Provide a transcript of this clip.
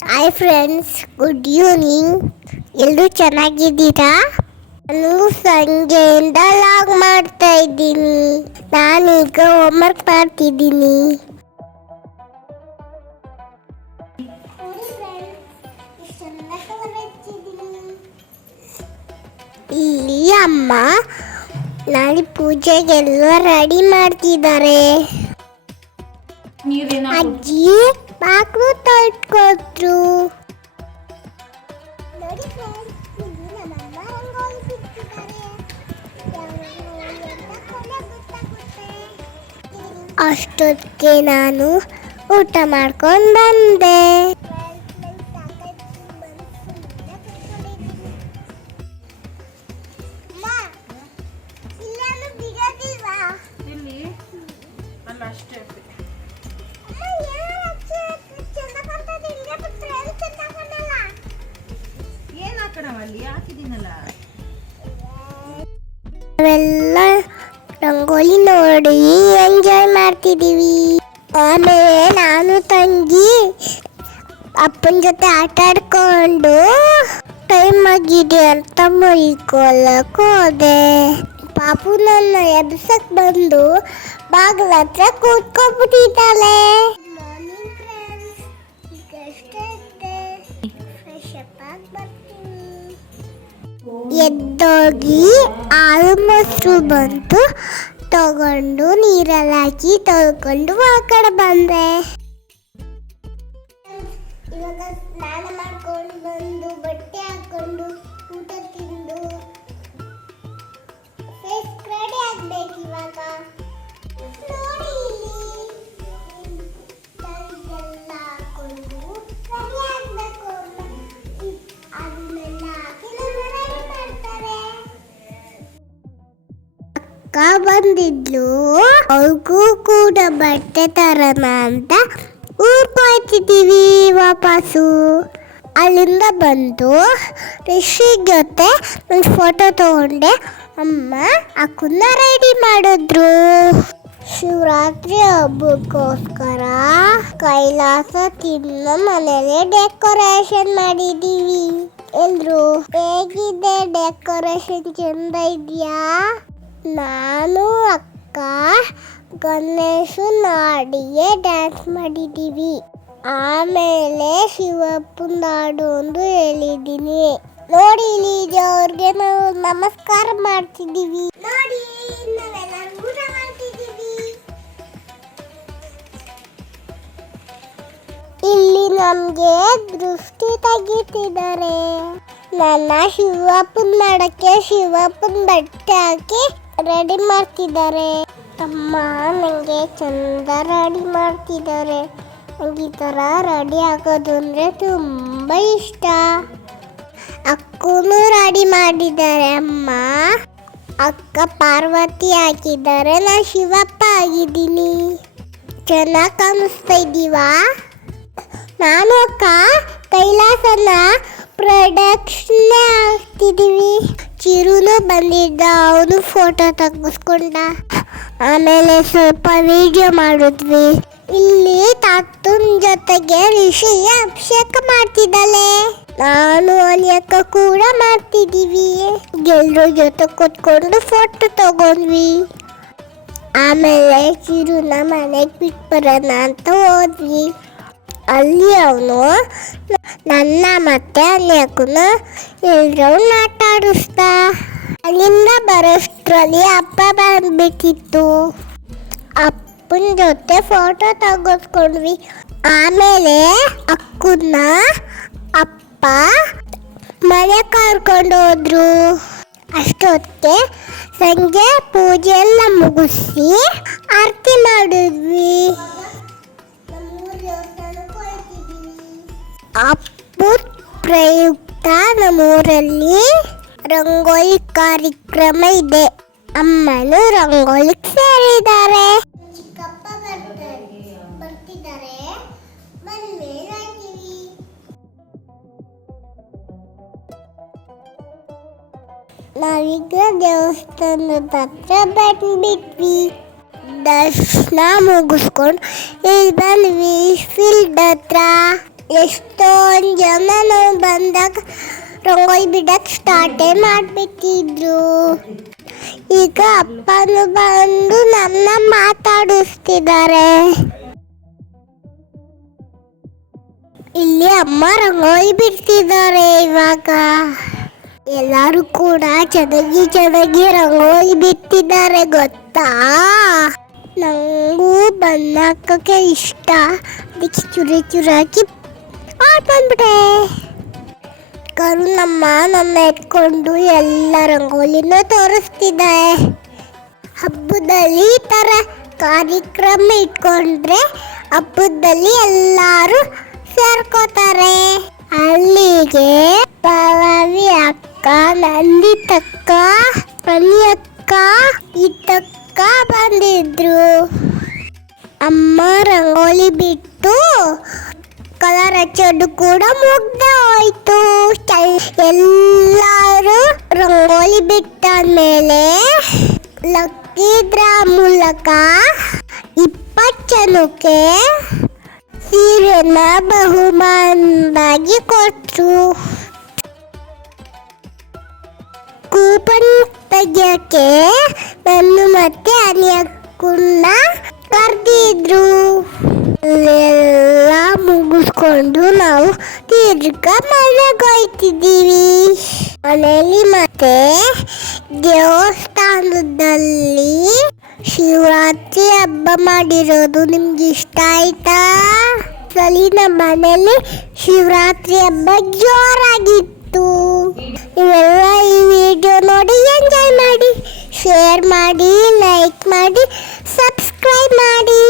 Hi friends, good evening. ಎಲ್ಲರೂ ಚೆನ್ನಾಗಿದ್ದೀರಾ? ನಾನು ಸಂಜೆಯಿಂದ ಲಾಗ್ ಮಾಡ್ತಾ ಇದ್ದೀನಿ. ನಾನೀಗ ಹೋಮ್ವರ್ಕ್ ಮಾಡ್ತಿದ್ದೀನಿ. ಇಲ್ಲಿ ಅಮ್ಮ ನಾಳೆ ಪೂಜೆಗೆಲ್ಲ ರೆಡಿ ಮಾಡ್ತಿದ್ದಾರೆ. ಅಜ್ಜಿ ಬಾಕ್ಲು ತೊಳ್ಕೊಟ್ರು. ಅಷ್ಟೊತ್ತಿಗೆ ನಾನು ಊಟ ಮಾಡ್ಕೊಂಡು ಬಂದೆ. ನಾವೆಲ್ಲ ರಂಗೋಲಿ ನೋಡಿ ಎಂಜಾಯ್ ಮಾಡ್ತಿದ್ದೀವಿ. ಆಮೇಲೆ ನಾನು ತಂಗಿ ಅಪ್ಪನ ಜೊತೆ ಆಟ ಆಡ್ಕೊಂಡು ಟೈಮ್ ಆಗಿದೆ ಅಂತ ಮಲ್ಕೊಳ್ಳಕ್ ಹೋದೆ. ಪಾಪು ನನ್ನ ಎಬ್ಸಕ್ ಬಂದು ಬಾಗಿಲ ಹತ್ರ ಕೂತ್ಕೊಂಡ್ಬಿಟ್ಟಿದ್ದಾಳೆ. ಎದ್ದೋಗಿ ಹಾಲು ಮೊಸರು ಬಂತು, ತಗೊಂಡು ನೀರಲ್ಲಿ ಹಾಕಿ ತೊಳ್ಕೊಂಡು ಆ ಕಡೆ ಬಂದೆ. ಇವಾಗ ಸ್ನಾನ ಮಾಡ್ಕೊಂಡು ಬಂದು ಬಟ್ಟೆ ಹಾಕೊಂಡು ಊಟ ತಿಂದು ಫೇಸ್ ರೆಡಿ ಆಗ್ಬೇಕು. ಇವಾಗ ನೋಡಿ ಎಲ್ಲ ಹಾಕೊಂಡು ರೆಡಿ ಆಗ್ಬೇಕು. ಅದನ್ನೆಲ್ಲ ಹಾಕಿ ರೆಡಿ ಮಾಡ್ತಾರೆ. ಅಕ್ಕ ಬಂದಿದ್ಲು, ಅವ್ರಿಗೂ ಕೂಡ ಬಟ್ಟೆ ತರೋಣ ಅಂತ ಊರ್ಗೆ ಹೋಗ್ತಿದ್ದೀವಿ ವಾಪಸ್ಸು. ಅಲ್ಲಿಂದ ಬಂದು ರಿಷಿ ಜೊತೆ ಒಂದು ಫೋಟೋ ತಗೊಂಡೆ. ಅಮ್ಮ ಅಕ್ಕನ್ನ ರೆಡಿ ಮಾಡಿದ್ರು. ಶಿವರಾತ್ರಿ ಹಬ್ಬಕ್ಕೋಸ್ಕರ ಕೈಲಾಸ ತಿನ್ನ ಮನೇಲಿ ಡೆಕೋರೇಷನ್ ಮಾಡಿದ್ದೀವಿ. ಎಲ್ರು ಹೇಗಿದೆ ಡೆಕೋರೇಷನ್? ಚಂದ ಇದೆಯಾ? ನಾನು ಅಕ್ಕ ಗಣೇಶನ ಹಾಡಿಗೆ ಡ್ಯಾನ್ಸ್ ಮಾಡಿದ್ದೀವಿ. ಆಮೇಲೆ ಶಿವಪ್ಪನ ಹಾಡು ಒಂದು ಹೇಳಿದ್ದೀನಿ. ನೋಡಿ ಇಲ್ಲಿ ಅವ್ರಿಗೆ ನಾವು ನಮಸ್ಕಾರ ಮಾಡ್ತಿದ್ದೀವಿ. ನೋಡಿ ನಾವೆಲ್ಲ ಊಟ ಮಾಡ್ತಿದ್ದೀವಿ. ಇಲ್ಲಿ ನಮ್ಗೆ ದೃಷ್ಟಿ ತೆಗಿತಿದ್ದಾರೆ. ನನ್ನ ಶಿವಪ್ಪನ ಮಾಡಕ್ಕೆ ಶಿವಪ್ಪನ ಬಟ್ಟೆ ಹಾಕಿ ರೆಡಿ ಮಾಡ್ತಿದ್ದಾರೆ. ಅಮ್ಮ ನನಗೆ ಚಂದ ರೆಡಿ ಮಾಡ್ತಿದ್ದಾರೆ. ನನಗೆ ಈ ಥರ ರೆಡಿ ಆಗೋದು ಅಂದರೆ ತುಂಬ ಇಷ್ಟ. ಅಕ್ಕನೂ ರೆಡಿ ಮಾಡಿದ್ದಾರೆ ಅಮ್ಮ. ಅಕ್ಕ ಪಾರ್ವತಿ ಹಾಕಿದ್ದಾರೆ, ನಾನು ಶಿವಪ್ಪ ಆಗಿದ್ದೀನಿ. ಚೆನ್ನಾಗಿ ಕಾಣಿಸ್ತಾ ಇದ್ದೀವಾ? ನಾನು ಅಕ್ಕ ಕೈಲಾಸನ ಪ್ರೊಡಕ್ಷನ್ ಆಗ್ತಿದ್ದೀವಿ. ಚಿರುನು ಬಂದಿದ್ದ, ಅವನು ಫೋಟೋ ತೆಗೆಸ್ಕೊಂಡ. ಆಮೇಲೆ ಸ್ವಲ್ಪ ವಿಡಿಯೋ ಮಾಡಿದ್ವಿ. ಇಲ್ಲಿ ತಾತನ ಜೊತೆಗೆ ರಿಷಿ ಅಭಿಷೇಕ ಮಾಡ್ತಿದ್ದಾಳೆ. ನಾನು ಅಕ್ಕ ಕೂಡ ಮಾಡ್ತಿದ್ದೀವಿ. ಎಲ್ಲರ ಜೊತೆ ಕೂತ್ಕೊಂಡು ಫೋಟೋ ತಗೊಂಡ್ವಿ. ಆಮೇಲೆ ಚಿರುನ ಮನೆಗೆ ಬಿಟ್ಟು ಬರೋಣ ಅಂತ ಹೋದ್ವಿ. ಅಲ್ಲಿ ಅವನು ನನ್ನ ಮತ್ತೆ ಅಕ್ಕನ ಎಲ್ಲರೂ ಆಟ ಆಡಿಸ್ದ. ಅಲ್ಲಿಂದ ಬರೋಷ್ಟ್ರಲ್ಲಿ ಅಪ್ಪ ಬಂದ್ಬಿಟ್ಟಿತ್ತು. ಅಪ್ಪನ ಜೊತೆ ಫೋಟೋ ತೆಗೆಸ್ಕೊಂಡ್ವಿ. ಆಮೇಲೆ ಅಕ್ಕನ ಅಪ್ಪ ಮನೆ ಕರ್ಕೊಂಡು ಹೋದ್ರು. ಅಷ್ಟೊತ್ತಿಗೆ ಸಂಜೆ ಪೂಜೆ ಎಲ್ಲ ಮುಗಿಸಿ ಆರತಿ ಮಾಡಿದ್ವಿ. ಹಬ್ಬದ ಪ್ರಯುಕ್ತ ನಮ್ಮೂರಲ್ಲಿ ರಂಗೋಲಿ ಕಾರ್ಯಕ್ರಮ ಇದೆ. ಅಮ್ಮನು ರಂಗೋಲಿಗೆ ಸೇರಿದ್ದಾರೆ. ಚಿಕ್ಕಪ್ಪ ಬರ್ತಿದ್ದಾರೆ. ನಾವೀಗ ದೇವಸ್ಥಾನದ ಹತ್ರ ಬಂದ್ಬಿಟ್ವಿ. ದರ್ಶನ ಮುಗಿಸ್ಕೊಂಡು ಇಲ್ಲಿ ಬಂದ್ವಿ ಫೀಲ್ಡ್ ಹತ್ರ. ಎಷ್ಟೊಂದು ಜನ ನಾವು ಬಂದಾಗ ರಂಗೋಲಿ ಬಿಡಕ್ಕೆ ಸ್ಟಾರ್ಟೇ ಮಾಡಿಬಿಟ್ಟಿದ್ರು. ಈಗ ಅಪ್ಪನು ಬಂದು ನನ್ನ ಮಾತಾಡಿಸ್ತಿದ್ದಾರೆ. ಇಲ್ಲಿ ಅಮ್ಮ ರಂಗೋಲಿ ಬಿಡ್ತಿದ್ದಾರೆ. ಇವಾಗ ಎಲ್ಲರೂ ಕೂಡ ಚೆನ್ನಾಗಿ ರಂಗೋಲಿ ಬಿಡ್ತಿದ್ದಾರೆ ಗೊತ್ತಾ. ನನಗೂ ಬಣ್ಣ ಹಾಕೋಕ್ಕೆ ಇಷ್ಟ, ಅದಕ್ಕೆ ಚುರಾಕಿ ಬಂದ್ಬಿಟ್ಟೆ. ಕರುಣಮ್ಮ ನನ್ನ ಎತ್ಕೊಂಡು ಎಲ್ಲ ರಂಗೋಲಿನ ತೋರಿಸ್ತಿದ್ದಾರೆ. ಹಬ್ಬದಲ್ಲಿ ಈ ಥರ ಕಾರ್ಯಕ್ರಮ ಇಟ್ಕೊಂಡ್ರೆ ಹಬ್ಬದಲ್ಲಿ ಎಲ್ಲರೂ ಸೇರ್ಕೋತಾರೆ. ಅಲ್ಲಿಗೆ ಪಲ್ಲವಿ ಅಕ್ಕ, ನಂದಿತಕ್ಕ, ಪನಿ ಅಕ್ಕ, ಇತ್ತಕ್ಕ ಬಂದಿದ್ರು. ಅಮ್ಮ ರಂಗೋಲಿ ಬಿಟ್ಟು ಕಲರ್ ಹಚ್ಚೋದು ಕೂಡ ಮುಗ್ದೆ ಹೋಯ್ತು. ಎಲ್ಲರೂ ರಂಗೋಲಿ ಬಿಟ್ಟಾದ್ಮೇಲೆ ಲಕ್ಕಿ ಡ್ರಾ ಮೂಲಕ 20 ಜನಕ್ಕೆ ಸೀರೆನ ಬಹುಮಾನವಾಗಿ ಕೊಟ್ಟರು. ಕೂಪನ್ ತೆಗಿಯೋಕ್ಕೆ ನನ್ನ ಮತ್ತೆ ಅನಿಯಕ್ಕನ್ನ ಕರೆದಿದ್ರು. ಎಲ್ಲ ಮುಗಿಸ್ಕೊಂಡು ನಾವು ತಿರ್ಗ ಮನೆಗೆ ಹೋಯ್ತಿದ್ದೀವಿ. ಮನೆಯಲ್ಲಿ ಮತ್ತೆ ದೇವಸ್ಥಾನದಲ್ಲಿ ಶಿವರಾತ್ರಿ ಹಬ್ಬ ಮಾಡಿರೋದು ನಿಮ್ಗೆ ಇಷ್ಟ ಆಯ್ತಾ? ಸಲಿ ನಮ್ಮ ಮನೆಯಲ್ಲಿ ಶಿವರಾತ್ರಿ ಹಬ್ಬ ಜೋರಾಗಿತ್ತು. ಇವೆಲ್ಲ ಈ ವಿಡಿಯೋ ನೋಡಿ ಎಂಜಾಯ್ ಮಾಡಿ, ಶೇರ್ ಮಾಡಿ, ಲೈಕ್ ಮಾಡಿ, ಸಬ್ಸ್ಕ್ರೈಬ್ ಮಾಡಿ.